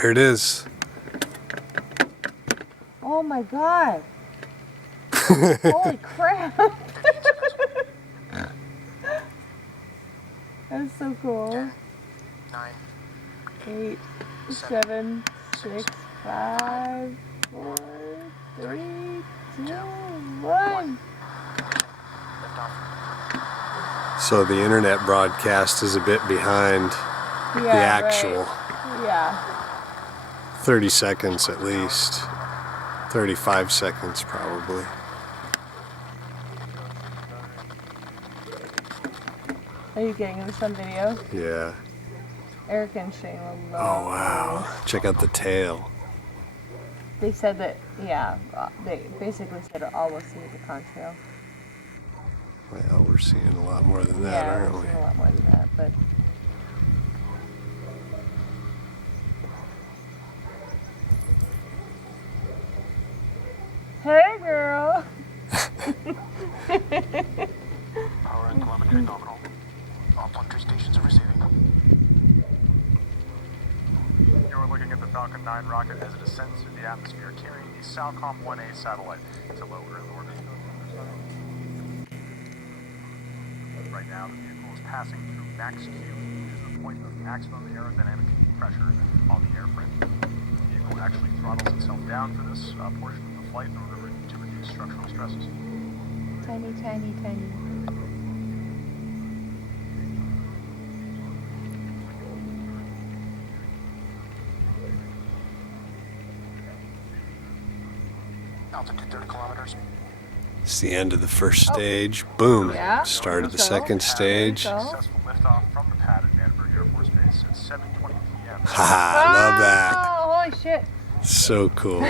There it is. Oh my god. Holy crap. That's so cool. 10, 9, 8, 7, 6, 5, 4, 3, 2, 1. So the internet broadcast is a bit behind the actual. Right. Yeah. 30 seconds at least. 35 seconds probably. Are you getting this on video? Yeah. Eric and Shane will love Oh wow. Check out the tail. They said that, yeah, they basically said all we'll see is the contrail. Well, we're seeing a lot more than that, Yeah, aren't we're we? seeing a lot more than that, but... Hey, girl! power and telemetry nominal. All plunker stations are receiving. You're looking at the Falcon 9 rocket as it ascends through the atmosphere, carrying the SAOCOM1A satellite to low Earth orbit. Right now, the vehicle is passing through max Q, which is the point of maximum aerodynamic pressure on the airframe. The vehicle actually throttles itself down for this portion of the flight in order to reduce structural stresses. Tiny, tiny, tiny. Altitude 30 kilometers. It's the end of the first stage. Boom. Yeah. Start of the So, second stage. so. Successful liftoff from the pad at Vandenberg Air Force Base at 7:20 p.m. Haha, love that. Oh, holy shit. So cool.